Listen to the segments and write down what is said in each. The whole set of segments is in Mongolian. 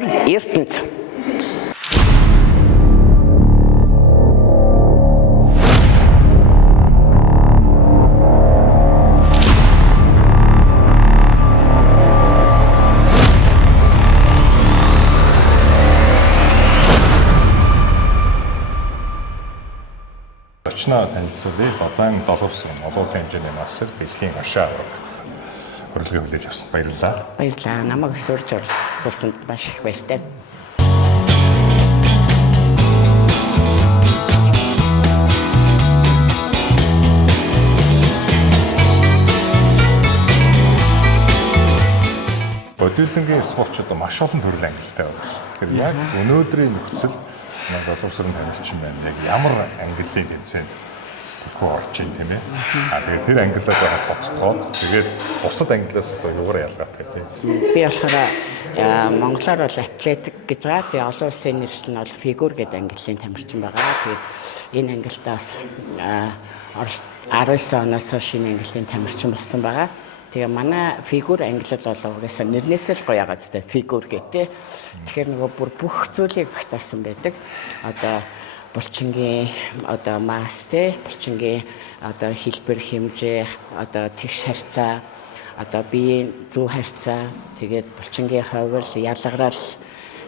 Өөр ертөнц. Очноо танилцуулъя. Одоогийн 7 сар олон улсын хэмжээний мастер дэлхийн ашаа авраг урилгыг хүлээж авсан. Баярлалаа. Баярлалаа. Намайг сурч оролцуулсанд маш их баяртай. Бодибилдингийн спортчууд маш олон төрлийн ангилалтай байна шүү. Тэгэхээр яг өнөөдрийн нөхцөл боловсрон сүрэн тамирчин байна. Яг ямар ангиллын тэмцээнд төлхөө орж ийн тийм ээ. Тэгээд тэр ангиллаа тоцтоод тэгээд бусад ангиллаас одоо юугаар ялгаатай тийм. Би болохоор монголоор бол атлетик гэж байгаа. Тэгээ олон улсын нэршил нь бол фигур гэдэг ангиллын тамирчин байгаа. Тэгээд энэ ангиллаас 19 оноос хойш энэ ангиллын тамирчин болсон байгаа. Тэгээ манай фигур ангиллал бол угаасаа нэрнээсээ л гоё байгаа зү фигур гэдэг. Тэгэхээр нөгөө бүх зүйлийг багтаасан байдаг. Одоо булчингийн одоо масс те булчингийн одоо хэлбэр хэмжээ одоо тэгш харьцаа одоо биеийн зөв харьцаа тэгээд булчингийн ховл ялгарал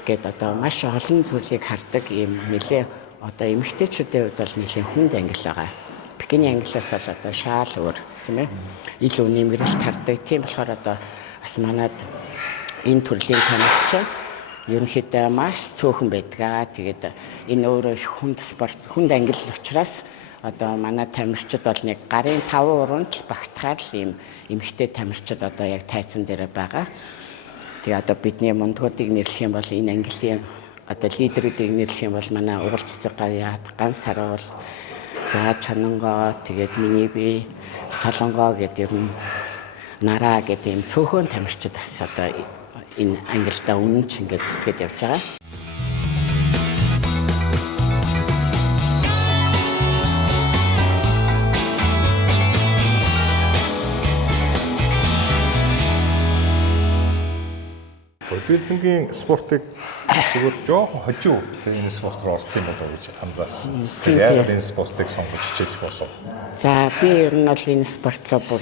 гэд одоо маш олон зүйлийг хардаг юм нэлээ одоо эмэгтэйчүүдийн хувьд бол нэлээ хүнд ангил байгаа. Бикини ангиллаас бол одоо шаал өөр тийм ээ илүү нэмрэлт хардаг. Тийм болохоор одоо бас манад энэ төрлийн тамирчин ерөнхийдөө маш цөөхөн байдаг. Тэгээд энэ өөрөө хүнд спорт, хүнд ангил учраас одоо манай тамирчид бол нэг гарын 5 уруунд л багтахаар л ийм эмэгтэй тамирчид одоо яг тайзан дээр байгаа. Тэгээ одоо бидний мундгуудыг нэрлэх юм бол энэ ангилын одоо лидерүүдийг нэрлэх юм бол манай угал цэцэг гавьяат, ганц саруул, за чанангоо, тэгээд миний бие, солонгоо гэдэг юм нараа гэдэг юм цөөхөн тамирчид бас одоо энэ ангилдаа үнэн ч ингээд зүтгэж явж байгаа. Бодибилдингийн спортыг зүгээр жоохон хожуу энэ спорт руу орсон юм болов уу гэж анзаарсан. Яг энэ спортыг сонгож хичээлэх болов. За би ер нь бол энэ спорт руу бүр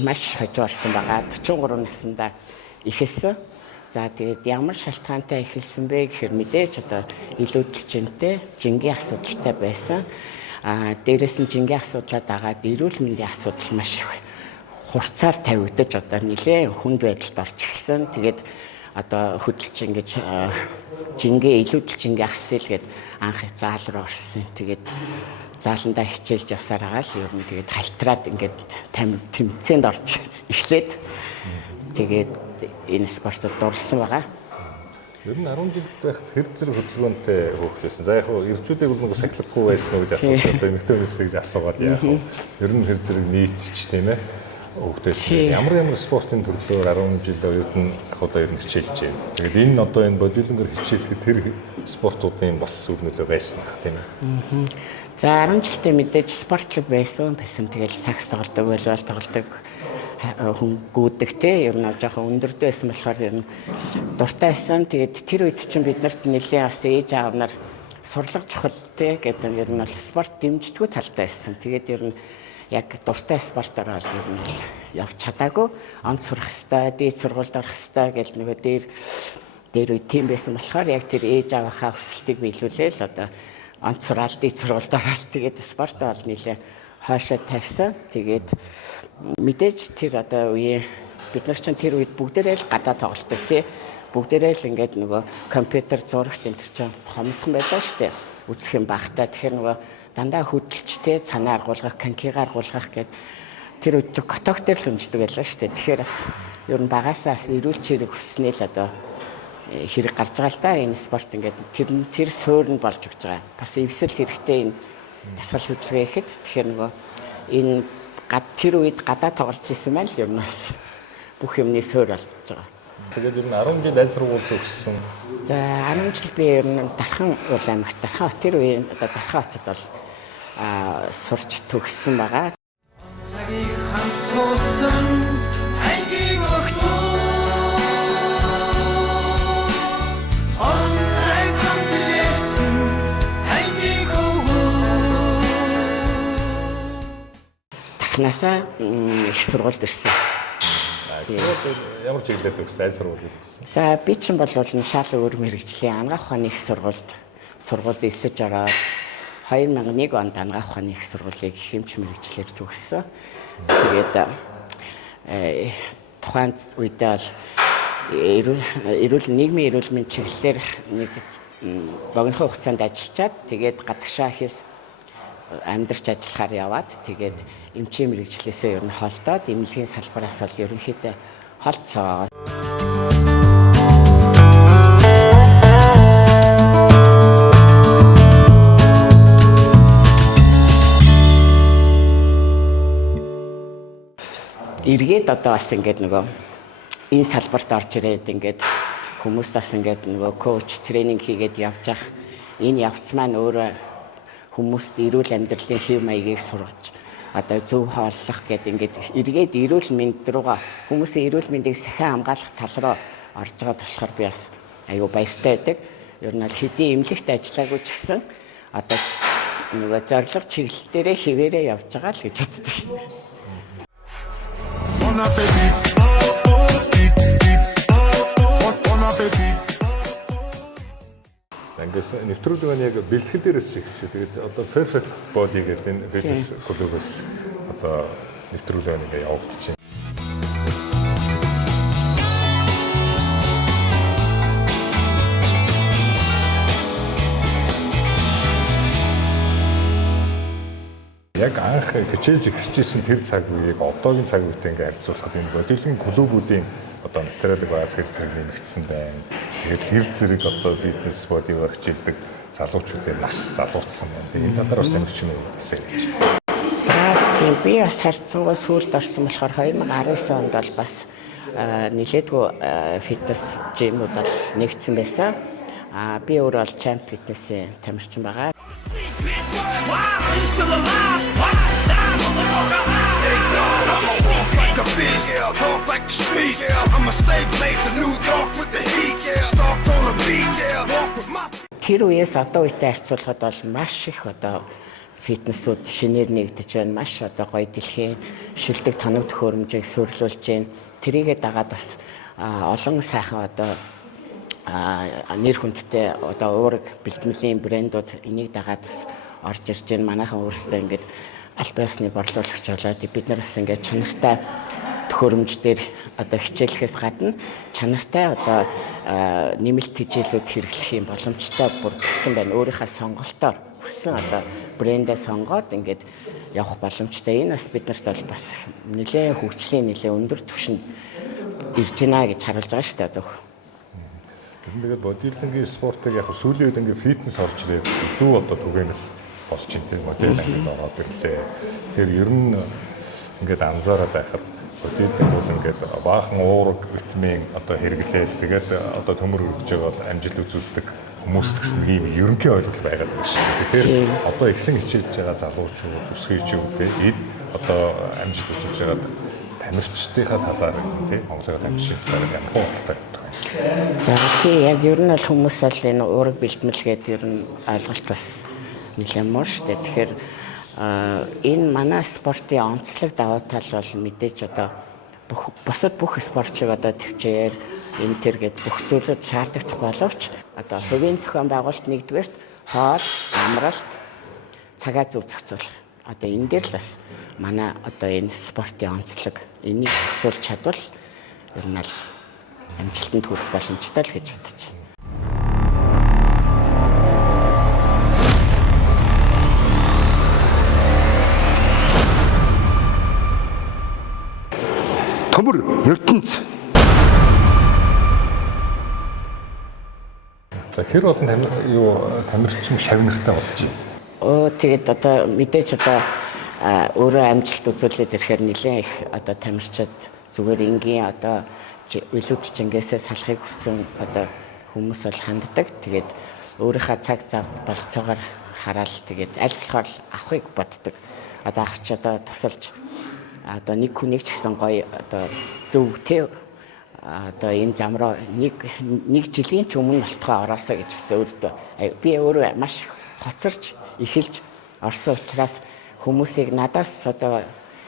маш хожуу орсон байгаа. 43 наснда эхэлсэн. За тэгээд ямар шалтгаантай эхэлсэн бэ гэхээр мэдээж одоо илүүдэлжинтэй жингийн асуудалтай байсан. Дээрээс нь жингийн асуудлаад агаад эрүүл мэндийн асуудал маш их хурцаар тавигдаж одоо нэлээд хүнд байдалд орж ирсэн. Тэгээд одоо хөдөлж ингэж жингээ илүүдэл жингээ хасъя гэд анх заал руу орсон. Тэгээд зааландаа хичээлж явсаар байгаа л ер нь тэгээд халтраад ингээд тэмцээнд орж эхлээд тэгээд энэ спортод дурлсан байгаа. Ер нь 10 жил байхад хэр зэрэг хөдөлгөөнтэй хөөхт байсан. За яг хөө ирчүүдийг бол нэг сахилахгүй байсан уу гэж асууж одоо эмэгтэй хүнээс гэж асуугаад яах вэ? Ер нь хэр зэрэг нийтч тийм ээ хөөхтөөс ямар спортын төрлөөр 10 жил оюут нь одоо ер нь хичээлж байна. Тэгээд энэ одоо энэ бодибилдингээр хичээлэхэд тэр спортуудын бас үр нөлөө байсан ах тийм ээ. За 10 жилдээ мэдээж спортлог байсан. Тэгэл сакс тоглодог, волейбол тоглодог хүн гүйдэг те ер нь жоохон өндөрдөө байсан болохоор ер нь дуртай байсан. Тэгээд тэр үед чинь бид нарт нэлээд бас ээж аав нар сурлага чухал те гэдэг ер нь бол спорт дэмждэггүй талтай байсан. Тэгээд ер нь яг дуртай спортоор бол ер нь явж чадаагүй. Онц сурах хэвээр, дээд сургуульд орох хэвээр гэл нөгөө дээр үед тийм байсан болохоор яг тэр ээж аавынхаа хүсэлтийг биелүүлээл одоо онц сураал, дээд сургуульд ороод тэгээд спорт бол нэлээд хаашаа тавьсан. Тэгээд мэдээж тэр одоо үе бид нар чинь тэр үед бүгдээрээ л гадаа тоглолдог тий. Бүгдээрээ л ингээд нөгөө компьютер зурагт энэ чинь хомсхон байлаа штэ. Үзэх юм багтаа. Тэгэхээр нөгөө дандаа хөдөлж тий цанаа аргуулгах, канкигаар аргуулгах гэд тэр үед коток дээр л унждаг байлаа штэ. Тэгэхээр бас ер нь багасаа эрүүл чирэг хүснээ л одоо хэрэг гарч байгаа л да. Энэ спорт ингээд тэр суурь нь болж өгч байгаа. Бас эвсэл хэрэгтэй энэ дасгал хөдөлгөөн ихэд тэгэхээр нөгөө энэ тэр үед гадаа тоглож ирсэн маань л ер нь бас бүх юмны суурь болж байгаа. Тэгээд ер нь 10 жил аль сургуульд өгсөн. За 10 жил би ер нь Дархан уул аймагт Дархан тэр үеийн одоо Дархан хотод бол сурч төгссөн байгаа. Цагийг хамт туусан ангийн охтоо анханасаа их сургуульд ирсэн. Ямар чиглэлд өгсөн? Аль сургуулийг өгсөн? За би чинь бол шал өөр мэрэгжлийн анагаах ухааны их сургуульд эсэж ороод 2001 онд анагаах ухааны их сургуулийг хэмж мэрэгчлэр төгссөн. Тэгээд тухайн үедээ бол нийгмийн эрүүл мэндийн чиглэлээр нэг богино хугацаанд ажиллаад тэгээд гадагшаа хийс амьдарч ажиллахаар яваад тэгээд эмчийн мэрэгчлээсээ ер нь холдоод эмнэлгийн салбараас бол ерөнхийдөө холцоо. Эргээд одоо бас ингээд нөгөө энэ салбарт орж ирээд ингээд хүмүүс бас ингээд нөгөө коуч тренинг хийгээд явж ах энэ явц маань өөрөө хүмүүст эрүүл амьдралын хэв маягийг сургаж одоо зөв хооллох гэдэг ингээд эргээд эрүүл мэнд руугаа хүмүүсийн эрүүл мэндийг сахин хамгаалах тал руу орж байгаа болохоор би бас аюу баяртай байдаг. Ер нь хэдийн эмнэлэгт ажиллаагүй ч гэсэн одоо нөгөө зорилго чиглэлээрээ хэвээрээ явж байгаа л гэж боддог шин. Ангээс нэвтрүүлэг нь яг бэлтгэл дээрээс шигч. Тэгээд одоо perfect body гэдэг энэ фитнес клубээс одоо нэвтрүүлэг нь явагдаж байна. Яг анх хичээж эхэлжсэн тэр цаг үеийг одоогийн цаг үетэй ингээд харьцуулахад энэ бодиглын клубүүдийн одоо материалыг бас хэр зэрэг нэмэгдсэн байна. Тэгээд хэр зэрэг одоо фитнес бодигаар хичээлдэг залуучуудын нас залуучсан байна. Тэгээд энэ талаар бас нэмэгдсэн юм гэсэн гэж. За тийм би бас харьцангуй сүүлд орсон болохоор 2019 онд бол бас нэлээдгүй фитнес жимүүд бол нэгдсэн байсан. Би өөрөө бол Champ Fitness-ийн тамирчин байгаа. Тэр үеэс одоо үетэй харьцуулахад бол маш их одоо фитнесүүд шинээр нэгдэж байна. Маш одоо гоё дэлхийн шилдэг тоног төхөөрөмжийг сурлуулж байна. Тэрийгээ дагаад бас олон сайхан одоо нэр хүндтэй одоо уурэг бэлтгэлийн брэндүүд энийг дагаад бас орж ирж байна. Манайхан өөрсдөө ингээд аль биесны борлуулагч болоод бид нар бас ингээд чанартай төхөөрөмж дээр одоо хичээлэхээс гадна чанартай одоо нэмэлт тэжээлүүд хэрэглэх юм боломжтой бүр гэсэн байна. Өөрийнхөө сонголтоор хүссэн одоо брэндээ сонгоод ингээд явах боломжтой. Энэ бас биднэрт бол бас нэлээд хөгжлийн нэлээд өндөр түвшинд ирж байна гэж харуулж байгаа шүү дээ одоо. Тэгээд бодибилдингийн спортыг яг сүүлийн үед ингээд фитнес орж ирээд илүү одоо түгээнэл болж байна тийм үү? Тэгээд ороод ирлээ. Тэгэхээр ер нь ингээд анзаараад байхад бодибилдинг бол ингээд баахан уураг витамин одоо хэрэглээл тэгээд одоо төмөр өргөж байгаа бол амжилт үзүүлдэг хүмүүс гэсэн ийм ерөнхий ойлголт байгаад байна шүү дээ. Тэгэхээр одоо эхлэн хичээж байгаа залуучууд, өсгөөчүүд эд одоо амжилт үзүүлж байгаа тамирчдынхаа талаар тийм Монголын тамирчдын талаар ямар бодлоо байдаг вэ? За тий яг ер нь бол хүмүүс бол энэ уураг бэлтмэлгээд ер нь ойлголт бас нэлээд муу шүү дээ. Тэгэхээр энэ манай спортын онцлог даваа тал бол мэдээж одоо бусад бүх спортчид одоо төвчээр энэ төр гээд бүх зүйлүүд шаардлагатай боловч одоо хувийн зохион байгуулалт нэгдүгээрт хоол, амралт, цагаа зөв зохицуулах. Одоо энэ дээр л бас манай одоо энэ спортын онцлог энийг зохицуулж чадвал ер нь л амжилтанд хүрэх боломжтой л гэж бодож байна. Төмөр ертөнц. За хэр олон тамирчин шавнартай болж байна. Тэгээд одоо мэдээж одоо өөрөө амжилт үзүүлээд ирэхээр нэлээд их одоо тамирчид зүгээр энгийн одоо илүүд чингээсээ салахыг хүссэн одоо хүмүүс бол ханддаг. Тэгээд өөрийнхөө цаг зав болцоогоор хараад тэгээд аль болохоор авахыг боддог. Одоо авч одоо тусалж одоо нэг хүнийг ч гэсэн гоё одоо зөв тэ одоо энэ зам руу нэг жилийн ч өмнө болтгоо ороосоо гэж хэлсэн өөртөө. Би өөрөө маш хоцорч эхэлж орсон учраас хүмүүсийг надаас одоо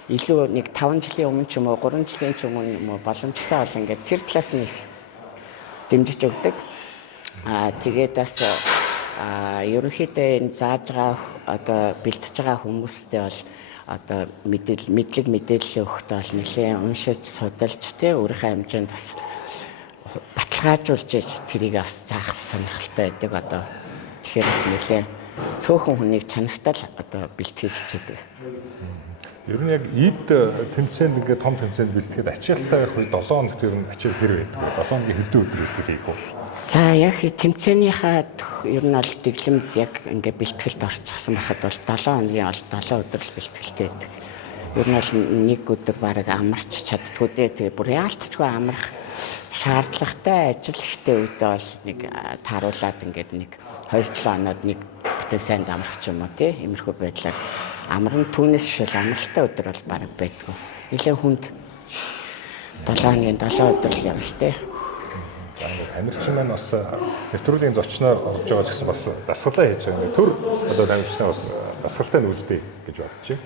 илүү нэг 5 жилийн өмнө ч юм уу 3 жилийн ч өмнө юм уу боломжтой бол ингээд тэр талаас нь дэмжиж өгдөг. Тэгээд бас ерөнхийдөө энэ зааж байгаа одоо бэлтэж байгаа хүмүүстэй бол одоо мэдээлэл өгөхдөө бол нэлээд уншиж судалж тий өөрийнхөө хэмжээнд бас баталгаажуулж тэрийг бас заах сонирхолтой байдаг одоо тэгэхээр бас нэлээд цөөхөн хүнийг чанагтал одоо бэлтгэх хичээдэг. Ер нь яг эд тэмцээнд ингээд том тэмцээнд бэлтгэхэд ачаалттай байх үед 7 хоногт ер нь ачаал хэр байдаг. 7 хоногийн хэдэн өдөр бэлтгэл хийх вэ? За яг тэмцээнийхээ ер нь бол дэглэмд яг ингээд бэлтгэлд орчихсон байхад бол 7 хоногийн бол 7 өдөр л бэлтгэлтэй байдаг. Ер нь бол нэг өдөр бараг амарч чаддгүй дээ. Тэгээ бүр яалтчгүй амрах шаардлагатай ажил ихтэй үедээ бол нэг тааруулаад ингээд нэг 2-7 хоноод нэг бүтэн сайн амрах ч юм уу тий иймэрхүү байдлаар амрын түүнээс шил амралтай өдөр бол бараг байдгүй. Нилээн хүнд 7 хоногийн 7 өдөр л явна штэ. Тамирчин маань бас нэвтрүүлгийн зочноор орж байгаа гэсэн бас дасгалаа хийж байгаа. Төр одоо тамирчнаа бас дасгалтай нь үлдээ гэж бодчих.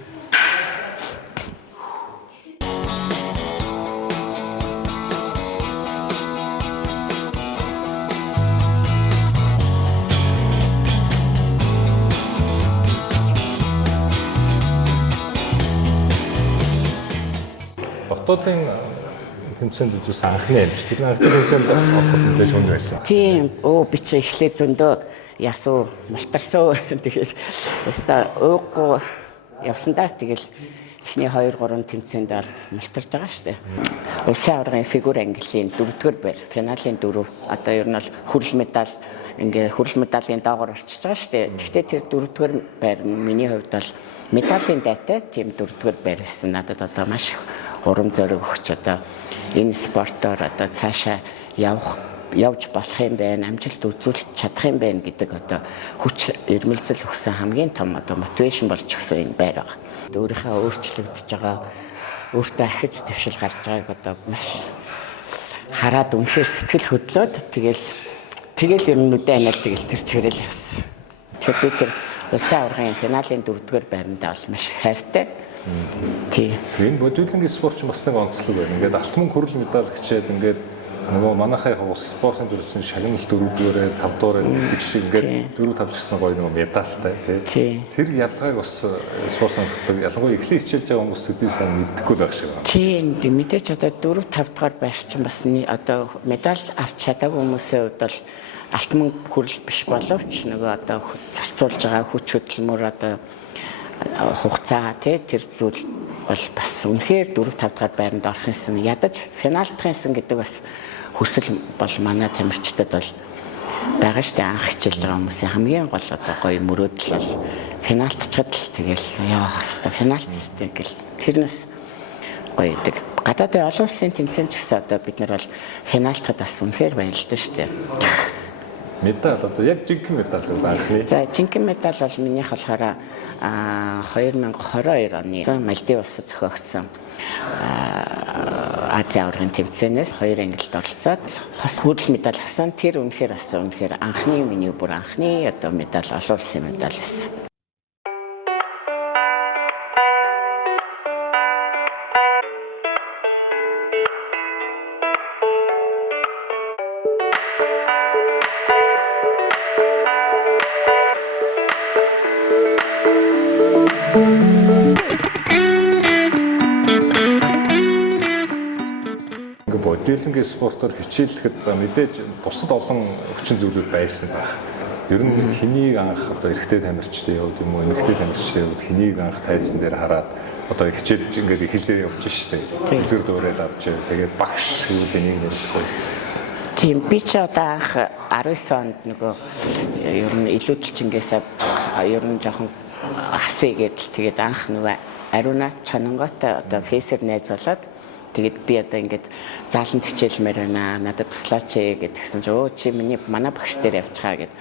Дотоодын тэмцээнд үзүүлсэн анхны амжилт. Тэр анхны тэмцээнд ороход мэдээж өндөр байсан. Тийм. Би чи эхлээд зөндөө ясуу малтарсуу. Тэгээд өстой ууггүй явсан да. Тэгэл эхний 2-3 тэмцээнд бол малтарж байгаа штэ. Улсын аваргын фигур английн 4-р байр, финалийн 4. Одоо ер нь бол хүрэл медаль ингээ хүрэл медалийн доогоор орчиж байгаа штэ. Гэхдээ тэр 4-р байр миний хувьд бол медалийн дайтай тийм 4-р байр байсан. Надад одоо маш урам зориг өгч одоо энэ спортоор одоо цаашаа явж болох юм байна, амжилт үзүүлж чадах юм байна гэдэг одоо хүч ирмэлзэл өгсөн хамгийн том одоо мотивашн болж өгсөн энэ байр байгаа. Өөрийнхөө өөрчлөгдөж байгаа, өөртөө ахиц твшил гарч байгааг одоо маш хараад үнэхээр сэтгэл хөдлөөд тэгэл ер нь нүдэ анаал тэгэл тэр чигээрэл явсан. Тэгэхээр би тэр улсын аваргын финалийн 4-р байрандаа бол маш хайртай. Тийм. Энэ бодибилдингийн спорт ч бас нэг онцлог байна. Ингээд алтан мөнгө хүрэл медаль гिचээд ингээд нөгөө манайхаа ус спортын төрөлсөн шагналт 4-р, 5-р гэдэг шиг ингээд 4-5 гэсэн гоё нөгөө медальтай тий. Тэр ялгааг бас спорт сонирхдаг. Ялангуяа эхлээ хичээж байгаа хүмүүс төдий сайн мэдэхгүй байх шиг байна. Тийм. Мэдээж одоо 4-5 дугаар байр чинь бас одоо медаль авч чадаагүй хүмүүсийн хувьд бол алтан мөнгө хүрэл биш боловч нөгөө одоо зарцуулж байгаа хүч хөдөлмөр одоо хугацаа тэр зүйл бол бас үнэхээр 4-5 дахь байранд орох юмсан ядаж финалдах юмсан гэдэг бас хүсэл бол манай тамирчдад бол байгаа штэ анх хичээлж байгаа хүмүүсийн хамгийн гол одоо гоё мөрөөдөл бол финалдчихэд л тэгэл яа хэвээр финалдчтэй гэл тэрнээс гоё идэг. Гадаадын олон улсын тэмцээн ч гэсэн одоо бид нар бол финалдахад бас үнэхээр баярлалтай штэ. Медаль одоо яг жинхэнэ медаль анхны. За жинхэнэ медаль бол минийх болохоор 2022 оны Малдив улсад зохиогдсон Азийн аваргын тэмцээнээс 2 ангилалд оролцоод хос хүрэл медаль авсан. Тэр үнэхээр анхны миний бүр анхны одоо медаль олон улсын медаль байсан. Бодибилдингийн спортоор хичээллэхэд за мэдээж бусад олон хүчин зүйлүүд байсан баг. Ер нь хэнийг анх одоо эрэгтэй тамирчтай явууд юм уу, эмэгтэй тамирчтай явууд хэнийг анх тайзан дээр хараад одоо хичээлж ингээд эхлэлээр явж штэ. Төлөр дөөрэл авч тэгээд багш хийвэл энийг нэрхгүй. Тийм би ч одоо анх 19 онд нөгөө ер нь илүүдэлчингээсээ ер нь жоохон хасъя гэдэл тэгээд анх нөгөө ариуна чанангаатай одоо фейсер найзуулаад тэгээд би одоо ингээд зааланд хичээлмээр байна. Надад туслаач гэдгсэн чи өө чи манай багш дээр явж байгаа гэд.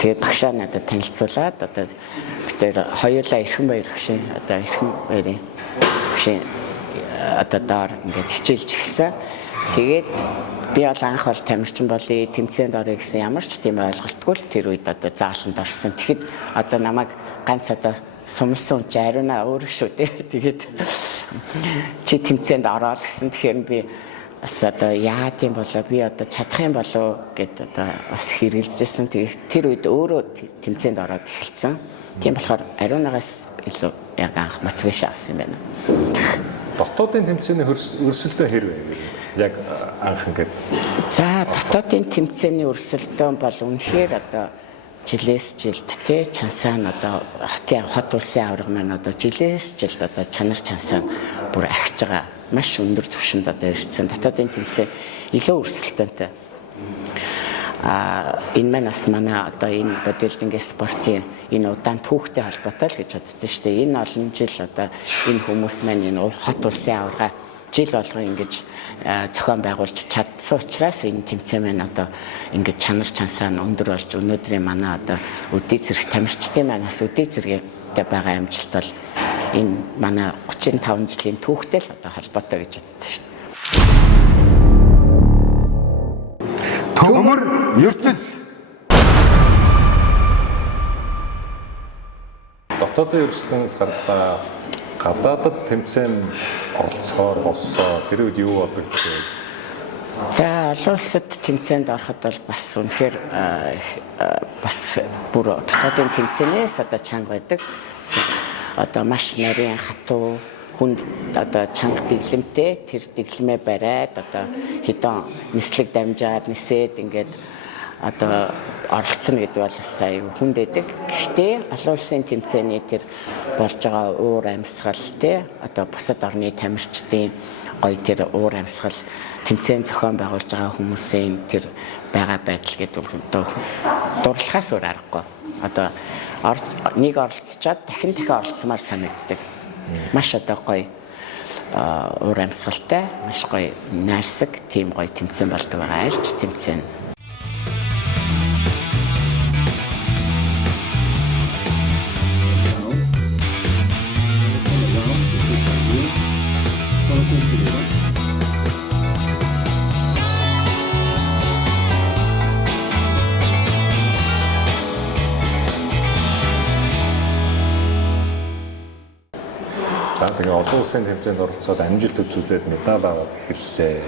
Тэгээд багшаа надад танилцуулаад одоо бид хоёр хоёулаа эрхэм баяр гүшин одоо эрхэм баярын гүшин одоо доор ингээд хичээлж гисэн. Тэгээд би бол анх бол тамирчин болъё, тэмцээнд орё гэсэн ямар ч тийм ойлголтгүй л тэр үед одоо зааланд орсон. Тэгэхэд одоо намайг ганц одоо сумлсан чи ариунаа өөр шүү дээ. Тэгээд чи тэмцээнд ороод гэсэн тэгэхээр би бас одоо яа тийм болоо би одоо чадах юм болоо гэд одоо бас хэрэгэлжсэн. Тэр үед өөрөө тэмцээнд ороод эхэлсэн. Тийм болохоор ариунагаас илүү яг анх мотивашн авсан юм байна. Дотоодын тэмцээний өрсөлдөө хэрвээ яг анх ингээд за дотоодын тэмцээний өрсөлдөөн бол үнэхээр одоо жилээс жилд те чансаа нь одоо хот улсын аварга маань одоо жилээс жилд одоо чанар чансаа бүр ахиж байгаа маш өндөр түвшинд одоо ирсэн дотоодын тэмцээн илүү өрсөлдөөнтэй. Энэ манаас манай одоо энэ бодибилдинг спортын энэ удаан түүхтэй холбоотой л гэж боддоо шүү дээ. Энэ олон жил одоо энэ хүмүүс маань энэ хот улсын аварга жил болгоо ингэж зохион байгуулж чадсан учраас энэ тэмцээн маань одоо ингэж чанар чансаа нь өндөр болж өнөөдрийн манай одоо өдий зэрэг тамирчдын манаас өдий зэрэгтэй байгаа амжилт бол энэ манай 35 жилийн түүхтэй л одоо холбоотой гэж боддоо шүү дээ. Төмөр ертөнц дотоодын өрсөлдөөнөөс гадаа гадаадд тэмцээн оролцохоор боллоо. Тэр үед юу бодог вэ? За олон улсад тэмцээнд ороход бол бас үнэхээр бас бүр дотоодын тэмцээнээс одоо чанга байдаг. Одоо маш нарийн хатуу хүнд одоо чанга дэглэмтэй тэр дэглэмээ бариад одоо хэдэн нислэг дамжаад нисээд ингээд одоо оролцсон гэдэг бол сая хүнд байдаг. Гэхдээ олон улсын тэмцээний тэр болж байгаа уур амьсгал те одоо бусад орны тамирчдын гоё тэр уур амьсгал тэмцээн зохион байгуулж байгаа хүмүүсийн тэр байгаа байдал гэдэг одоо дурлахаас өөр аргагүй. Одоо нэг оролцоод дахин оролцмаар санагддаг. Маш одоо гоё уур амьсгалтай, маш гоё найрсаг, тийм гоё тэмцээн болдог байгаа айлч тэмцээн. Тэгээ олон улсын тэмцээнд оролцоод амжилт үзүүлээд медаль аваад эхэллээ.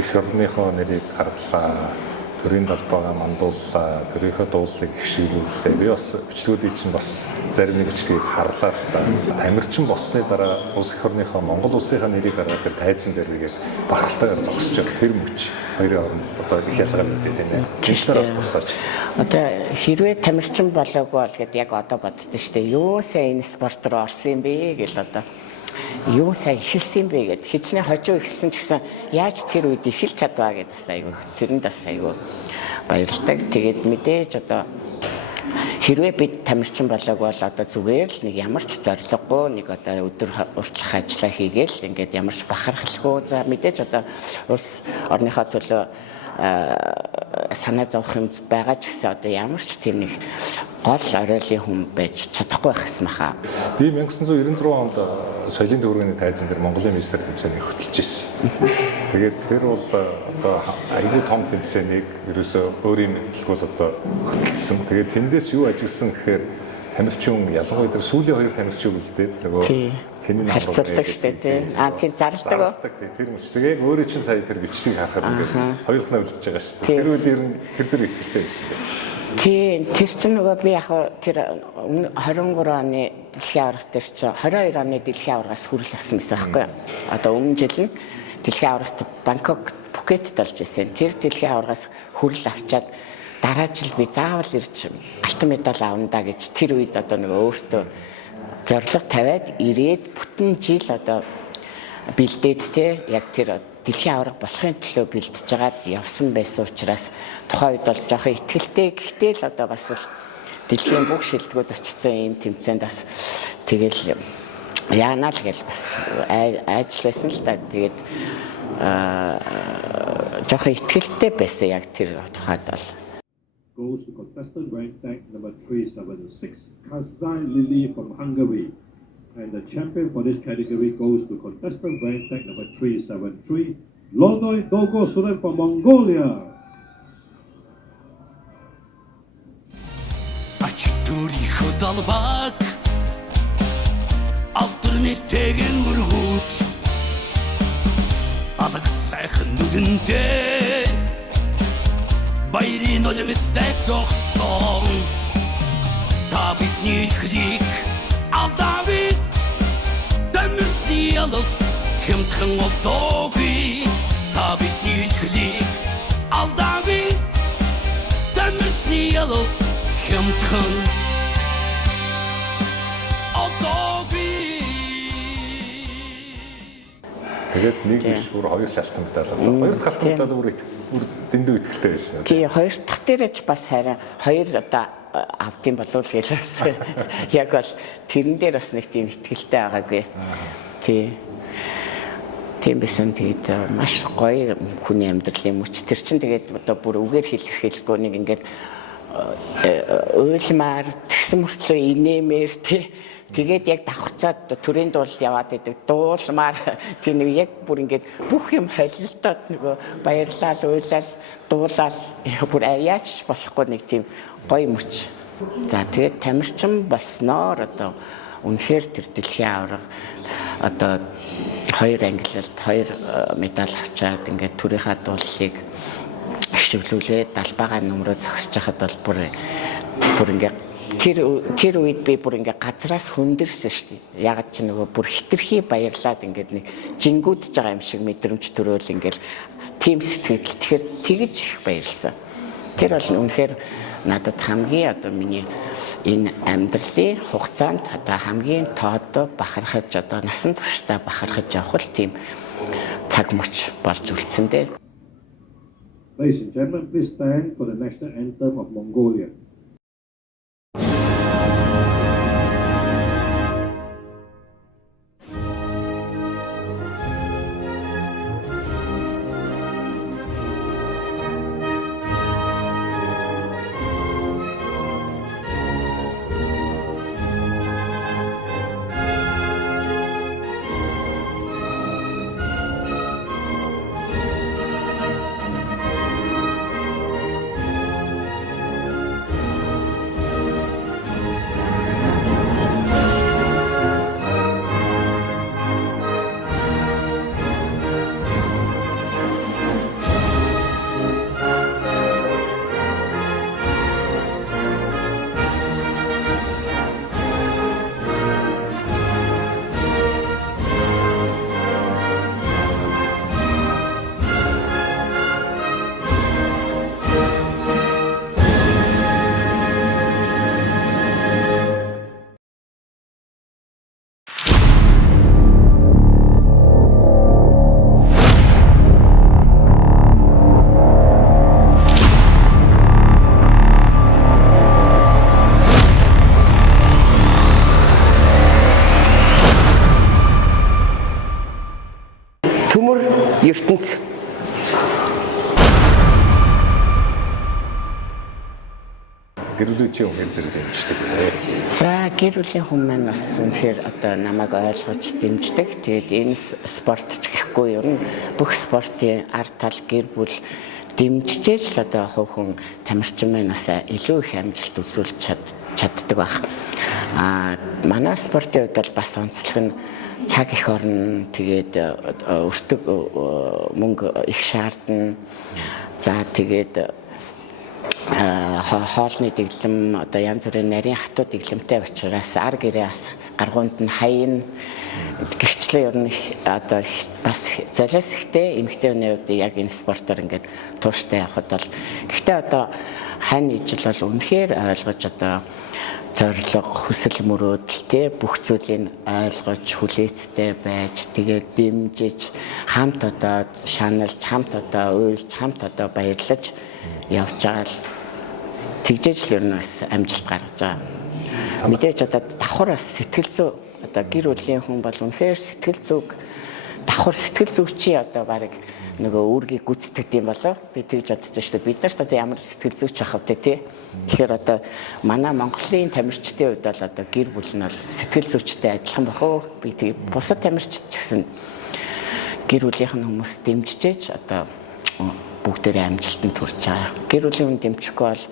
Эх орныхоо нэрийг гаргалаа. Төрийн талбайгаа мандууллаа. Төрийнхөө дуулыг гişгүүлээ. Би бас бичлэгүүдийг чинь бас зарим нэг бичлэгийг харлаа л да. Тамирчин болсны дараа улс эх орныхоо Монгол улсынхаа нэрийг гаргаад тэр тайзан дээр нэгээд бахалтайгаар зогсож байгаа тэр мөч хоёрын хооронд одоо их ялгаа мэдээд байна. Тийшээс тусаач. Одоо хэрвээ тамирчин болоогүй бол гэд яг одоо боддоо штэ юу сайн энэ спорт руу орсон юм бэ гэл одоо юу сайн эхэлсэн бэ гэд хичнээн хожуу эхэлсэн ч гэсэн яаж тэр үед эхэлж чадваа гэдээ бас айгүй тэрэнд бас айгүй баярлалтай. Тэгээд мэдээж одоо хэрвээ бид тамирчин болоогүй бол одоо зүгээр л нэг ямар ч зориггүй нэг одоо өдөр уртлах ажиллаа хийгээл ингээд ямар ч бахархалгүй за мэдээж одоо улс орныхоо төлөө санаа зовох юм байгаа ч гэсэн одоо ямар ч тийм нэг гол оройлын хүн байж чадахгүй байх юм хаа. Би 1996 онд соёлын төвөргөний тайзан дээр Монголын министр тэмцээнийг хөтлөж ирсэн. Тэгээд тэр бол одоо айгүй том тэмцээнийг ерөөсөө өөрийн мэдлэгүүл одоо хөтлөсөн. Тэгээд тэндээс юу ажигласан гэхээр тамирчин ялангуяа тэр сүүлийн хоёр тамирчин үлдээд нөгөө хинийн харьцуулдаг штэ тий. Тийм зарладаг. Тэр мөч тэгээ өөрөө чинь сая тэр бичгийг харахад ингээд хоёулахнаа үлдчихэж байгаа штэ. Тэр үед ер нь тэр зэрэг ихтэй байсан бэ. Тийм тэр чинь нөгөө би яг тэр 23 оны дэлхийн аварга дээр чинь 22 оны дэлхийн аваргаас хүрэл авсан гэсэн байхгүй юу. Одоо өмнө жил нь дэлхийн аваргад Бангкок Пхукетд болж ирсэн. Тэр дэлхийн аваргаас хүрэл авчаад дараа жил би заавал ирж алтан медаль авна да гэж тэр үед одоо нөгөө өөртөө зорилго тавиад ирээд бүтэн жил одоо бэлдээд те яг тэр дэлхийн аварга болохын төлөө бэлдэж байгаад явсан байсан учраас тухайн үед бол жоохон ихтгэлтэй гэхдээ л одоо бас л дэлхийн бүх шилдэгүүд очсон юм тэмцээнд бас тэгэл яанаа л гэл бас ажилласан л да тэгээд жоохон ихтгэлтэй байсан яг тэр тухайд бол goes to contestant ranked tank number 376, Kazan Lili from Hungary. And the champion for this category goes to contestant ranked tank number 373, Lodoy Dogo Suren from Mongolia. Ач төрийнхөө далбаг нэртэйгэн мөргүүч алаг сайхан нүдэнтэй баярын улмастай зогсон та бидний хөлийг алдаагүй дэмэрсний алал хэмтхэн олдоогүй та бидний хөлийг алдаагүй дэмэрсний алал хэмтхэн олдоогүй. Тэгээд нэг биш бүр хоёр шалтгаан медаль авсан. Хоёр дахь шалтгаан медаль бүр дэндүү ихтэй байсан. Тий, хоёр дахь дээрч бас харин хоёр одоо автын болов гэлээс яг бол тэрэн дээр бас нэг тийм ихтгэлтэй байгаагүй. Тий. Тийм байсан. Тэгээд маш гоё хүний амьдралын мөч. Тэр чинь тэгээд одоо бүр үгээр хэлэх хэлгүй нэг ингээд уйлмаар тэгсэн мөртлөө инээмээр тий. Тэгээд яг давхцаад төрийн дуул яваад идэг дуулмаар тийм нэг яг бүр ингээд бүх юм холилдоод нөгөө баярлал уйлал дуулал бүр яач болохгүй нэг тийм гоё мөч. За тэгээд тамирчин болсноор одоо үнэхээр тэр дэлхийн аварга одоо хоёр ангилалд хоёр медаль авчаад ингээд төрийнхаа дуулыг ашиглуулээд далбаагаа нөмрөө зогсож хахад бол бүр ингээд тэр үед би бүр ингээ газраас хөндөрсөн шүү дээ. Яг ч нөгөө бүр хитрхи баярлаад ингээд нэг жингүүдж байгаа юм шиг мэдрэмж төрөөл ингээл тийм сэтгэл. Тэгэхээр тэгж их баярлсан. Тэр бол үнэхээр надад хамгийн одоо миний энэ амьдралын хугацаанд одоо хамгийн тоодоо бахархаж одоо насан туршдаа бахархаж явах л тийм цаг мөч болж үлдсэн дээ. Ladies and gentlemen, please stand for the national anthem of Mongolia. Төмөр ертөнц гэр бүлийн чинь үнээр зэрэг дэмждэг ээ. За гэр бүлийн хүн маань бас үнэхээр одоо намайг ойлгож дэмждэг. Тэгээд энэ спорт ч гэхгүй ер нь бүх спортын ард тал гэр бүл дэмжиж л одоо хувь хүн тамирчин маань бас илүү их амжилт үзүүлж чаддаг байх. Манай спортын хувьд бол бас онцлог нь цаг их орно. Тэгээд өртөг мөнгө их шаардна. За тэгээд хоолны дэглэм одоо янз бүрийн нарийн хатуу дэглэмтэй учраас ар гэрээ бас аргуунд нь хаяна. Гэрчлээ ер нь одоо бас золиос ихтэй эмэгтэйний хувьд яг энэ спортоор ингээд тууштай явхад бол гэхдээ одоо хань ижил бол үнэхээр ойлгож одоо зорилго хүсэл мөрөөдөл те бүх зүйлийг ойлгож хүлээцтэй байж тэгээд дэмжиж хамт одоо шаналж хамт одоо уйлж хамт одоо баярлаж явж байгаа л тэгжээж л ер нь бас амжилт гаргаж байгаа. Мэдээж одоо давхар бас сэтгэл зүй одоо гэр бүлийн хүн бол үнэхээр сэтгэл зүг давхар сэтгэл зүг чи одоо баг нөгөө үүргийг гүйцэтгэх юм болоо би тэгж бодож штэ бид нар ч одоо ямар сэтгэл зүйч авах вэ те. Тэгэхээр одоо манай Монголын тамирчдын хувьд бол одоо гэр бүл нь бол сэтгэл зүйчтэй адилхан бах уу би тэг бусад тамирчид ч гэсэн гэр бүлийнх нь хүмүүс дэмжиж одоо бүгдээрээ амжилтанд хүрч байгаа. Гэр бүлийн хүн дэмжихгүй бол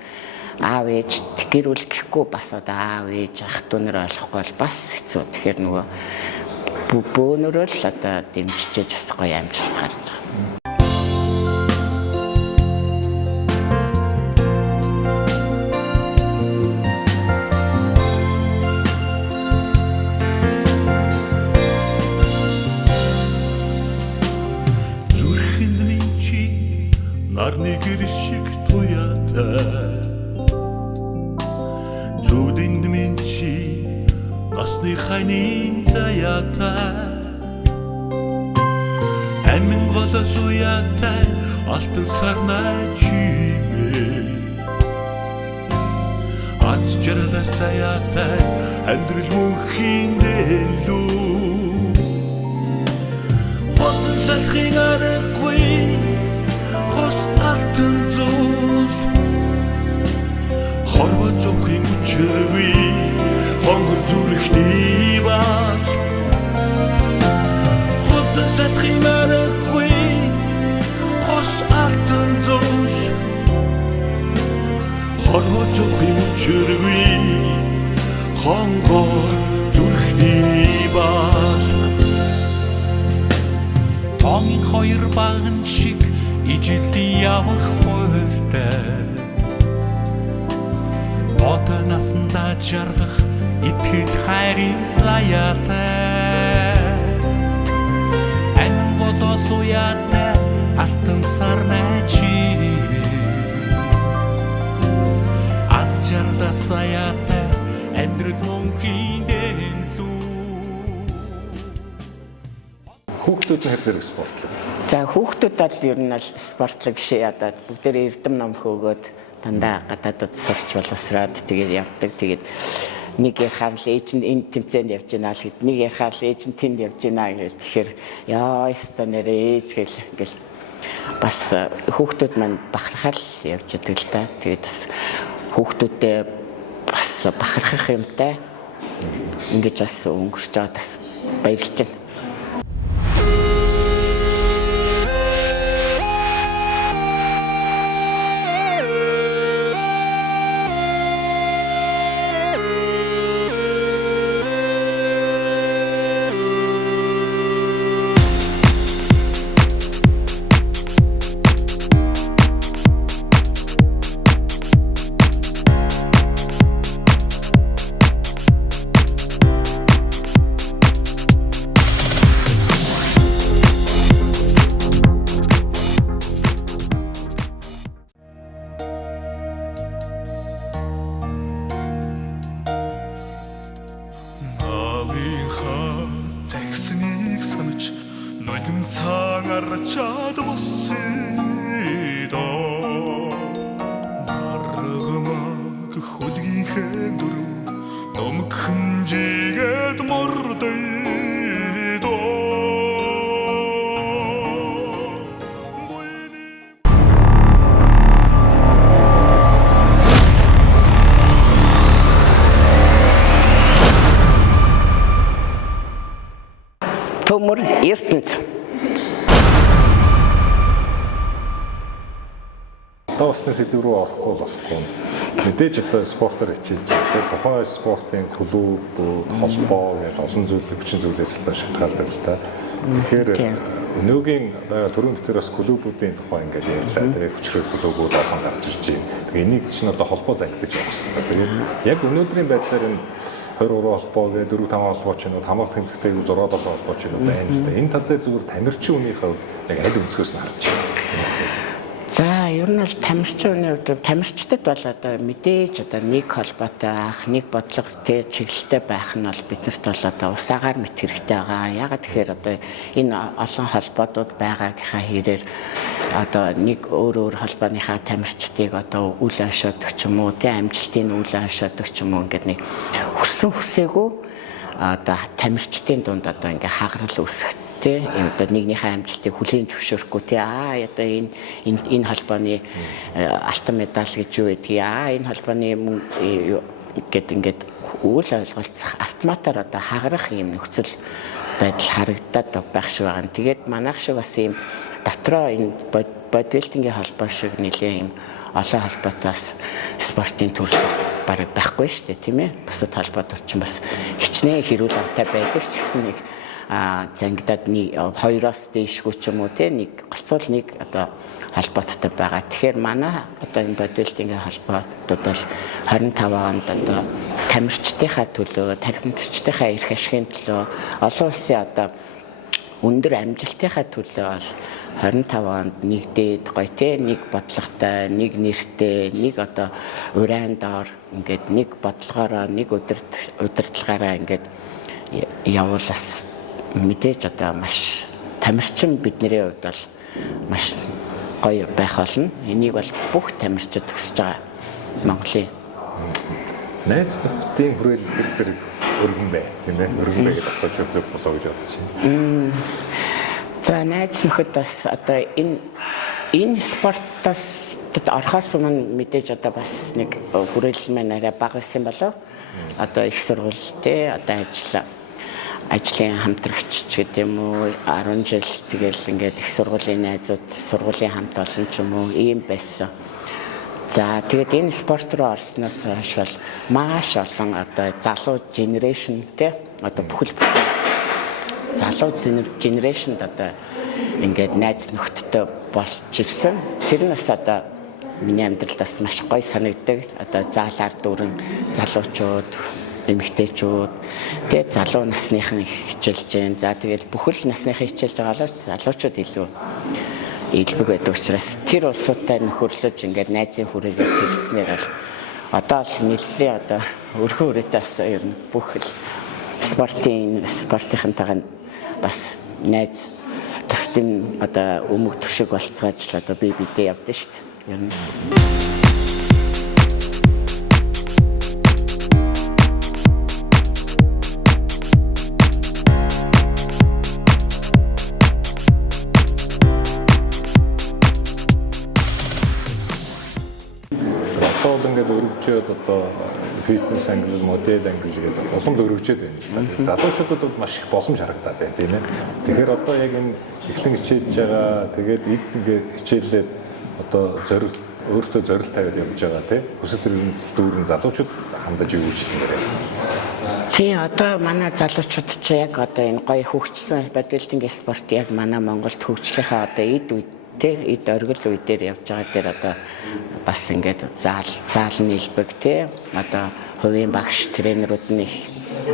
аав ээж гэр бүл гэхгүй бас одоо аав ээж ах дүү нар ойлгохгүй бол бас хэцүү. Тэгэхээр нөгөө бөөнөрөө л одоо дэмжиж бас гоё амжилт гарч байгаа. Нарны гэршиг туяатай зүудэнд минь чи насны хайнын заяатай амин голос уяатай алтан сарнай чимээ ац жаргалаас заяатай амьдрал мөнхийн дэлүү хотон салхин аргагүй хос алтан зүйл хорвоо зөвхөн үчиргүй хонгор зүрхний бал хотон салхин аргагүй хос алтан зүйл хорвоо зөвхөн үчиргүй хонгор зүрхний бал томын хоёр баган шиг ижилдий явах хувьтай одоо насандаа жаргах итгэл хайрын заяатай амин болоос уяатай алтан сарнай чимээ ац жаргалаас заяатай амьдрал мөнхийн дэлүү. Хүүхдүүд нь хэр зэрэг спортлог? За хүүхдүүд бол ер нь л спортлог бишээ одоо бүгдээ эрдэм ном хөөгөөд дандаа гадаадд сурч боловсроод тэгээд явдаг. Тэгээд нэг ярахаар л ээж нь энэ тэмцээнд явж гинэ л гэд нэг ярахаар л ээж нь тэнд явж гинэ гэж тэгэхээр яа өстө нэрээ ээж гэл бас хүүхдүүд маань бахархал явж идэг л да. Тэгээд бас хүүхдүүдээ бас бахархах юмтай ингэж бас өнгөрч байгаа бас баярлж байна. Чад босидо наргамаг хөлгийнхээ дөрөв номхон жигэд мордойдо Төмөр ертөнц Одоо басна сэдв рүү орохгүй болохгүй. Мэдээж одоо спортоор хичээлж байгаа. Тухайн спортын клуб, холбоо гэж олон зүйл хүчин зүйлээс шалтгаалдаг л та. Тэгэхээр өнөөгийн төрийн дотроос клубүүдийн тухай ингээд ярьлаа. Тэгээ хүчрэг клубүүд олон гарч ирж байна. Тэгээ энийг чинь одоо холбоо зангидаж явах хэрэгтэй. Тэгээ яг өнөөдрийн байдлаар энэ 23 холбоо гэ 4 5 холбоо ч юм уу хамаарт хэмжээтэй 6 холбоо ч юм уу байна л да. Энэ тал дээр зүгээр тамирчин хүний хувьд яг аль өнцгөөс нь харж байна. За ер нь бол тамирчны хувьд тамирчдад бол одоо мэдээж одоо нэг холбоотой ах, нэг бодлоготой чиглэлтэй байх нь бол биднэрт бол одоо усаагаар мэт хэрэгтэй байгаа. Ягаад тэгэхээр одоо энэ олон холбоодууд байгаагийнхаа хэрээр одоо нэг өөр холбооныхаа тамирчдыг одоо үл ашаадаг ч юм уу, амжилтын үл ашаадаг ч юм уу ингээд нэг хүссэн хүсээгүй одоо тамирчдын дунд одоо ингээ хагарал үүсэх юм одоо нэгнийхээ амжилтыг хүлээн зөвшөөрөхгүй одоо энэ холбооны алтан медаль гэж юу гэдгийг энэ холбооны ингээд үйл ойлголцох автоматар одоо хагарах юм нөхцөл байдал харагдаад байх шиг байгаа. Тэгээд манайх шиг бас ийм дотроо энэ бодибилдингийн холбоо шиг нэлээ ийм олон холбоотоос спортын төрлөөс бараг байхгүй шүү дээ, тийм ээ. Бусад холбоотууд ч бас хичнээн хэрүүл амтай байдаг ч гэсэн нэг зангидаад нэг 2-оос дээшгүй ч юм уу те нэг голцол нэг одоо холбоотой байгаа. Тэгэхээр манай одоо энэ бодилтын холбоотууд бол 25 онд одоо тамирчдынхаа төлөө, тархимчдынхаа эрх ашигын төлөө, олон улсын одоо өндөр амжилтынхаа төлөө бол 25 онд нэг дээд гоё те нэг бодлоготой, нэг нэртэй, нэг одоо урайн доор ингээд нэг бодлогоороо, нэг удирдлагаараа ингээд явуулаас мэдээж одоо маш тамирчин бидний хувьд бол маш гоё байх болно. Энийг бол бүх тамирчид хүсэж байгаа Монголын. Найз нөхдийн хүрээлэл хэр зэрэг өргөн бай, тийм ээ? Өргөн бай гэж асууж үзэх болоо гэж бодож байна. За найз нөхөд бас одоо энэ спортоос орохоос өмнө мэдээж одоо бас нэг хүрээлэл маань арай бага байсан болов. Одоо их сургууль те одоо ажлын хамтрагч ч гэдэг юм уу 10 жил тэгэл ингээд их сургуулийн найзууд сургуулийн хамт олон ч юм уу ийм байсан. За тэгээд энэ спорт руу орсноос хойш бол маш олон одоо залуу генерашн те одоо бүхэл залуу генерашнд одоо ингээд найз нөхдөдтэй болж ирсэн. Тэр нь бас одоо миний амьдралд бас маш гоё санагддаг. Одоо заалаар дүүрэн залуучууд эмэгтэйчүүд тэгээд залуу насныхан хичээлж जैन. За тэгээд бүхэл насныхан хичээлж байгаа л залуучууд илүү илбэг байдаг учраас тэр улсуудтай нөхөрлөж ингээд найзын хүрээгээ хэлснээр бол одоо л нэлээд одоо өрхөө өрөөтэй бас ер нь бүхэл спортынхантайгаа бас найз тусдын одоо өмг төшиг болцоож л одоо бидээ явдсан шүү дээ. Ер нь ингээд өргөжөөд одоо фитнес англи, модель англи гэдэг улам өргөжөөд байна л да. Залуучуудад бол маш их боломж харагдаад байна тийм ээ. Тэгэхээр одоо яг энэ эхлэн хичээж байгаа тэгээд ингээд хичээлээд одоо өөртөө зорилт тавиад явж байгаа тийм хүсэл эрмэлзэл дүүрэн залуучууд хандаж өгүүлсэн байна. тий одоо манай залуучууд ч яг одоо энэ гоё хөгжсөн бодилтын спорт яг манай Монголд хөгжлийнхаа одоо эд оргил үе дээр явж байгаа дээр одоо бас ингээд заал нийлбэг тий одоо хувийн багш тренерүүд нь их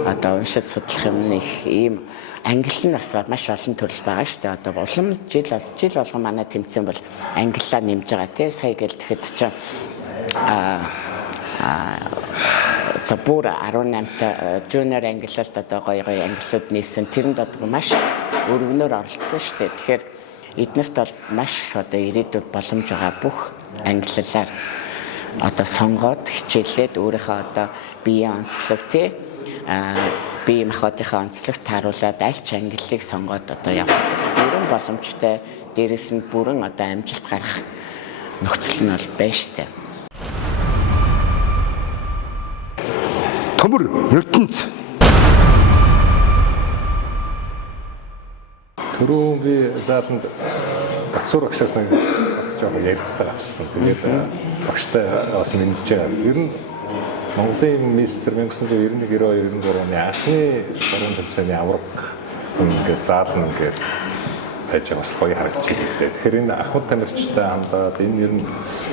одоо уншиж судлах юм нэг ийм англи нь бас маш олон төрөл байгаа шүү дээ. Одоо улам жил болгон манай тэмцээн бол англиар нэмж байгаа тий сая гэл тэгэхэд чи за бүр 18-та жуниор англиалд одоо гоё англиуд нээсэн тэрэнд одоо маш өргөнөөр оролцсон шүү дээ. Тэгэхээр эднэрт бол маш их одоо ирээдүйд боломж байгаа бүх англиар одоо сонгоод хичээлээд өөрийнхөө одоо биеийн онцлог тий бие махбодынхаа онцлогт тааруулаад аль ч англиг сонгоод одоо явах бүрэн боломжтой дээрээс нь бүрэн одоо амжилт гарах нөхцөл нь бол байна штэ. Төмөр ертөнц Түрүү би зааланд Бацуур багшаас нэг бас жоохон ярилцлага авсан. Тэгээд багштай бас мэдлж байгаа. Ер нь Монголын мистер 1991-92-93 оны анхны орон тэмцээний авраг ингээд заална ингээд байж байгаа бас гоё харагдаж байна. Тэгэхээр энэ ахмад тамирчтай хамдаад энэ ер нь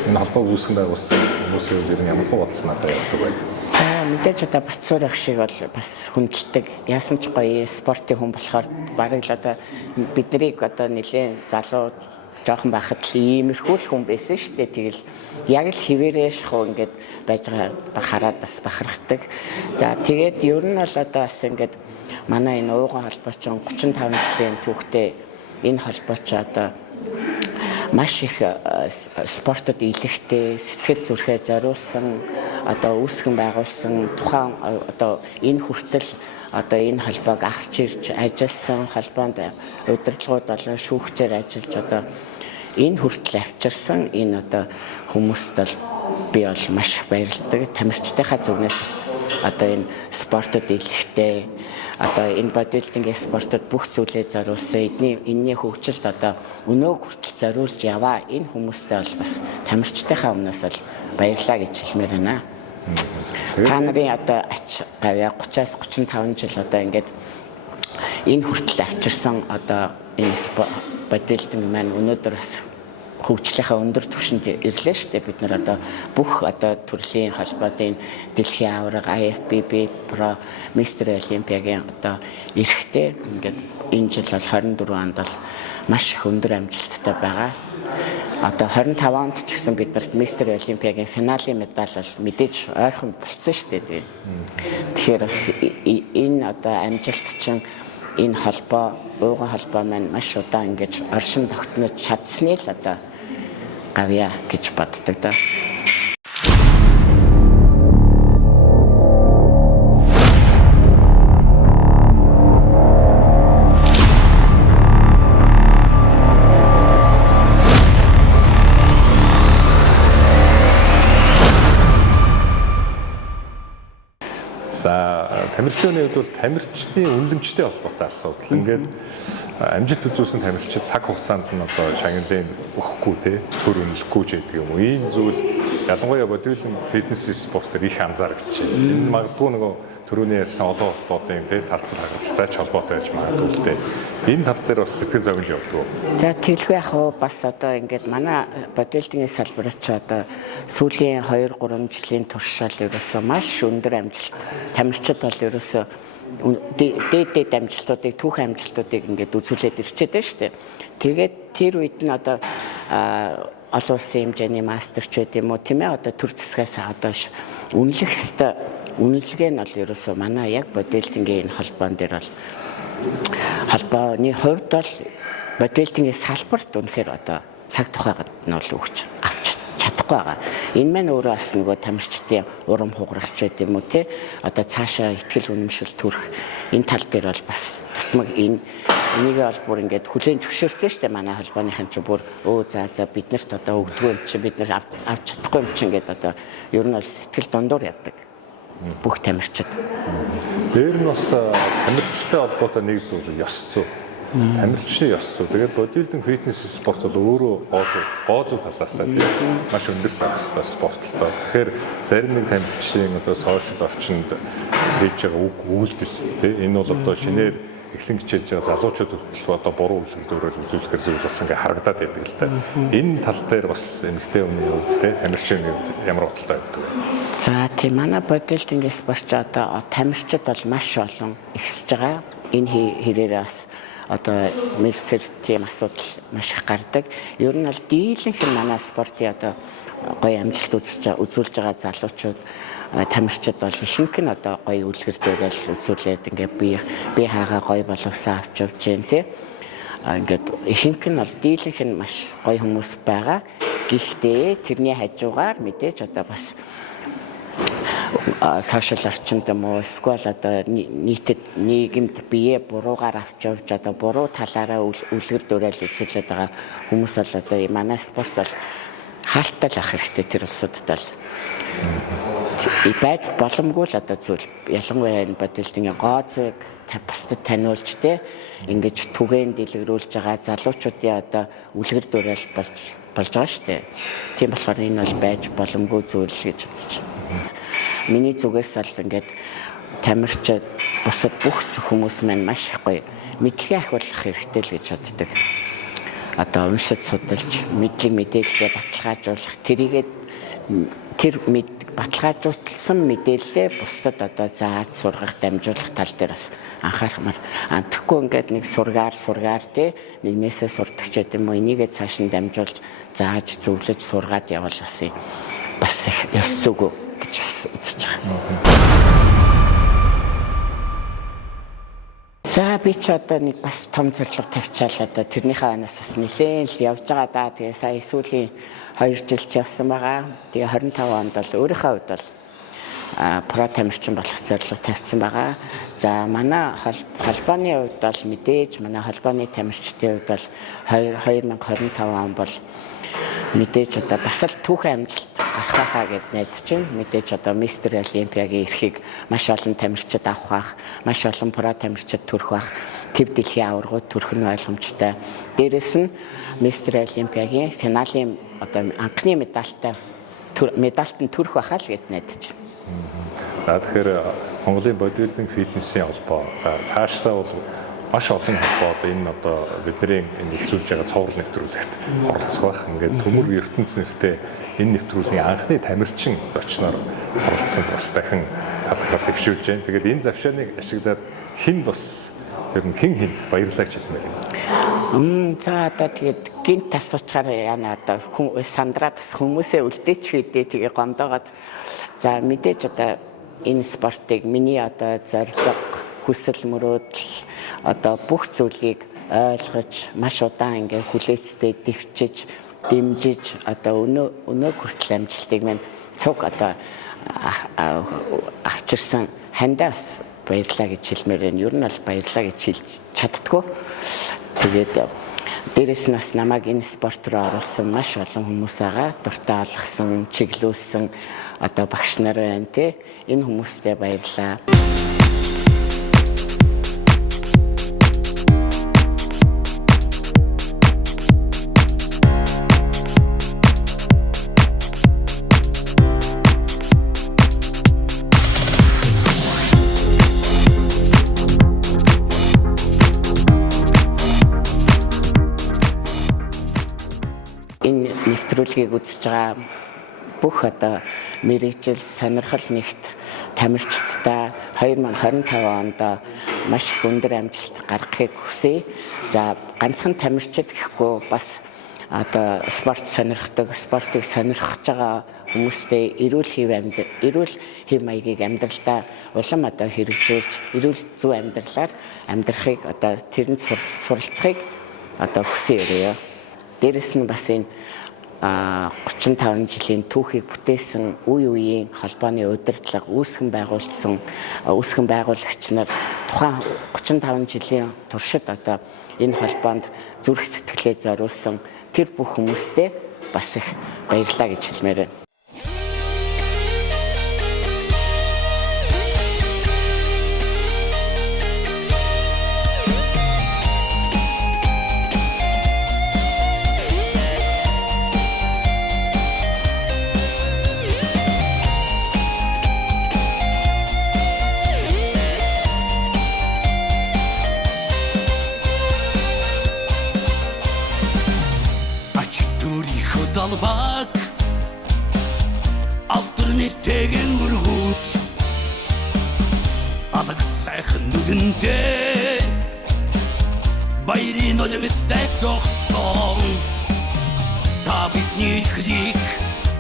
энэ холбоог үүсгэн байгуулсан хүмүүсийн ер нь ямар хөө бодсон надад явдаг байна. За мэдээж одоо Бацуур ах шиг бол бас хүндэлдэг. Яасан ч гоё спортын хүн болохоор бараг л одоо биднийг одоо нэлээд залуу жоохон байхад л иймэрхүү л хүн байсан шүү дээ. Тэгэл яг л хിവэрээ шахуу ингээд байж байгаа хараад бас бахархдаг. За тэгээд ер нь бол одоо бас ингээд манай энэ ууган холбоочин 35 жилийн түүхтэй энэ холбооч одоо маш их спортод илэхтэй сэтгэл зүрхээ зориулсан одоо үүсгэн байгуулсан тухайн одоо энэ хүртэл одоо энэ холбоог авч ирж ажилласан холбоонд удирдлагууд болон шүүгчээр ажиллаж одоо энэ хүртэл авчирсан энэ одоо хүмүүст бол би бол маш баярлалдаг. Тамирчдынхаа зүгнээс одоо энэ спортод илэхтэй одоо энэ бодилтын спортод бүх зүйлээ зориулсан энэний хөгжилд одоо өнөө хүртэл зориулж яваа энэ хүмүүстэй бол бас тамирчдынхаа өмнөөс бол баярлалаа гэж хэлмээр байна. Та нарын одоо ач гавья 30-аас 35 жил одоо ингээд энэ хүртэл авчирсан одоо энэ бодилтын маань өнөөдөр бас хөгжлийнхаа өндөр түвшинд ирлээ шүү дээ. Бид нар одоо бүх одоо төрлийн холбоодын дэлхийн аварга IFBB Pro Mr. Олимпиагийн одоо эрэхтэй ингээд энэ жил бол 24 онд бол маш их өндөр амжилттай байгаа. Одоо 25 онд ч гэсэн биднэрт Mr. Олимпиагийн финалийн медаль бол мэдээж ойрхон болцсон шүү дээ. Тэгэхээр бас энэ одоо амжилт чинь энэ холбоо, ууган холбоо маань маш удаан ингэж оршин тогтнож чадсны л одоо гавья гэж боддог да. За тамирчны хувьд бол тамирчдын үнэлэмжтэй холбоотой асуудал. Ингээд амжилт үзүүлсэн тамирчид цаг хугацаанд нь одоо шагналыг өгөхгүй те төр үнэлэхгүй ч гэдэг юм уу. Ийм зүйл ялангуяа бодибилдинг фитнес спортоор их анзаарэгдэж байна. Энэ магадгүй нөгөө түрүүний ярьсан олон холбоотын те талцал хангалттай ч холбоотой байж магадгүй л те. Энэ тал дээр бас сэтгэл зовлон явдаг. За тэлгүй яг хөө бас одоо ингээд манай бодибилдингийн салбарт ч одоо сүүлийн 2-3 жилийн туршид ерөөсөө маш өндөр амжилт тамирчид бол ерөөсөө дээд амжилтуудыг түүхэн амжилтуудыг ингээд үзүүлээд ирчээд байна шүү дээ. Тэгээд тэр үед нь одоо олон улсын хэмжээний мастер ч байт юм уу тийм ээ одоо төр засгаас одоо үнэлэх хэвээр үнэлгээ нь бол ерөөсөө манай яг бодибилдингийн энэ холбоон дээр бол холбооны хувьд бол бодибилдингийн салбарт үнэхээр одоо цаг тухайд нь бол өгч авч чадахгүй байгаа. Энэ маань өөрөө бас нөгөө тамирчдын урам хугарагч байт юм уу те одоо цаашаа ихтгэл үнэмшил төрөх энэ тал дээр бол бас тутмаг энийг бол бүр ингээд хүлээн зөвшөөрсөн шүү дээ манай холбооныхын ч бүр за биднэрт одоо өгдөггүй юм чи бид нар авч чадахгүй юм чи ингээд одоо ер нь бол сэтгэл дундуур явдаг бүх тамирчид. Дээр нь бас тамирчтай холбоотой нэг зүйл ёс зүй. Тамирчны ёс зүй. Тэгээд бодибилдинг фитнес спорт бол өөрөө гоо зүй талаас нь маш өндөр байх хэвээр спорт л доо. Тэгэхээр зарим нэг тамирчдын одоо сошиал орчинд хийж байгаа үйлдэл тий энэ бол одоо шинээр эхлэн хичээж байгаа залуучууд одоо буруу үйлдэлээр үзүүлэхээр зүйл бас ингээ харагдаад байдаг л та. Энэ тал дээр бас эмэгтэй хүний хувьд тий тамирчны хувьд ямар бодолтой байдаг вэ? За тийм манай бодибилдингийн спортч одоо тамирчид бол маш олон ихсэж байгаа. Энэ хэрээрээ бас одоо медицинь тийм асуудал маш их гардаг. Ер нь бол дийлэнх нь манай спортын одоо гоё амжилт үзүүлж байгаа залуучууд тамирчид бол ихэнх нь одоо гоё үлгэр дээрэл үзүүлээд ингээ би хаагаа гоё боловсон авч явж जैन тий. Ингээд ихэнх нь бол дийлэнх нь маш гоё хүмүүс байгаа. Гэхдээ тэрний хажуугаар мэдээж одоо бас сошиал орчинд юм уу эсвэл одоо нийтэд нийгэмд бие буруугаар авч явж одоо буруу талаараа үлгэр дуурайл үзүүлээд байгаа хүмүүс бол одоо манай спорт бол хаалттай л ах хэрэгтэй тэр улсуудад л байж боломгүй л одоо зүйл ялангуяа энэ бодибилдингийн гоо зүйг бусдад таниулж те ингэж түгээн дэлгэрүүлж байгаа залуучуудын одоо үлгэр дуурайл болж байгаа шүү дээ. Тийм болохоор энэ бол байж боломгүй зүйл гэж бодож байна. Миний зүгээс бол ингээд тамирчид бусад бүх хүмүүс маань маш их гоё мэдлэгээ ахиулах хэрэгтэй л гэж боддог. Одоо уншиж судалж мэдлэг мэдээлэлээ баталгаажуулах тэр баталгаажуулсан мэдээлэлээ бусдад одоо зааж сургах дамжуулах тал дээр бас анхаарахмаар. Тэгэхгүй ингээд нэг сургаар те нэгнээсээ сурдаг ч юм уу энийгээ цааш нь дамжуулж зааж зөвлөж сургаад явал бас их ёс зүг гэж үзэж байгаа. За би ч одоо нэг бас том зорилго тавьчаал одоо тэрнийхээ анаас бас нэлээд л явж байгаа да. Тэгээ сая сүүлийн 2 жил ч явсан байгаа. Тэгээ 25 онд бол өөрийнхөө хувьд бол про тамирчин болох зорилго тавьсан байгаа. За манай холбооны хувьд бол мэдээж манай холбооны тамирчдын хувьд бол 2025 он бол мэдээж одоо бас л түүхэн амжилт гарахаа гэд найдаж байна. Мэдээж одоо Mr. Олимпиагийн эрхийг маш олон тамирчид авах бах, маш олон про тамирчид төрөх бах, төв дэлхийн аваргууд төрөх нь ойлгомжтой. Дээрээс нь Mr. Олимпиагийн финалийн одоо анхны медальт нь төрөх бахаа л гэд найдаж байна. За тэгэхээр Монголын бодибилдинг фитнесийн холбоо за цаашдаа бол маш олон холбоо одоо энэ одоо бидний энэ нэвтрүүлж байгаа цовруул нэвтрүүлэгт оролцох байх. Ингээд төмөр ертөнц нэртэй энэ нэвтрүүлгийн анхны тамирчин зочноор оролцсон бас дахин талхаар дэвшүүлж байна. Тэгээд энэ завшааныг ашиглаад хинд бас ер нь хин баярлалаа гэж хэлмээр байна. За одоо тэгээд гинт асуучаар яана одоо сандраад хүмүүсээ үлдээч хэдээ тэгээ гомдоогоод за мэдээж одоо энэ спортыг миний одоо зорилго хүсэл мөрөөдөл одоо бүх зүйлийг ойлгож маш удаан ингээ хүлээцтэй дэвчиж дэмжиж одоо өнөө хүртэл амжилтыг минь цуг одоо авчирсан хандаас баярлаа гэж хэлмээр байна. Ер нь бол баярлаа гэж хэлж чаддгүй. Тэгээд дээрэс нь бас намайг энэ спорт руу оруулсан маш олон хүмүүс байгаа. Дуртай алгасан, чиглүүлсэн одоо багш нар байна тий. Энэ хүмүүстээ баярлаа. Нэвтрүүлгийг үзэж байгаа бүх одоо мэргэжил сонирхол нэгт тамирчдаа 2025 онд маш их өндөр амжилт гаргахыг хүсье. За ганцхан тамирчид гэхгүй бас одоо спорт сонирхдаг, спортыг сонирхож байгаа хүмүүстээ эрүүл хэв маягийг амьдралдаа улам одоо хэрэгжүүлж эрүүл зөв амьдралаар амьдрахыг одоо тэрэнд суралцахыг одоо хүсье өрөө. Дээрэс нь бас энэ 35 жилийн түүхийг бүтээсэн үе үеийн холбооны удирдлага үүсгэн байгуулагч нар тухайн 35 жилийн туршид одоо энэ холбоонд зүрх сэтгэлээ зориулсан тэр бүх хүмүүстээ бас их баярлалаа гэж хэлмээр байна. Далбак альтернативен мөргөт алаг сайхан нүдэнтэй баярын олимстай зогсон та бидний хлик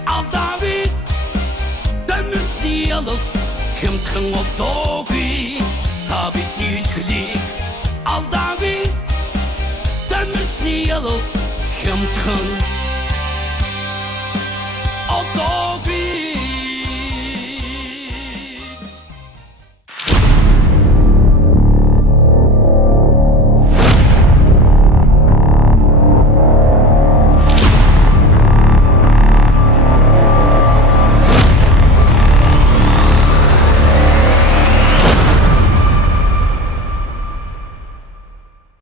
алдави дэмсний алал хэмтхэн одоогүй та бидний хлик алдави дэмсний алал хэмтхэн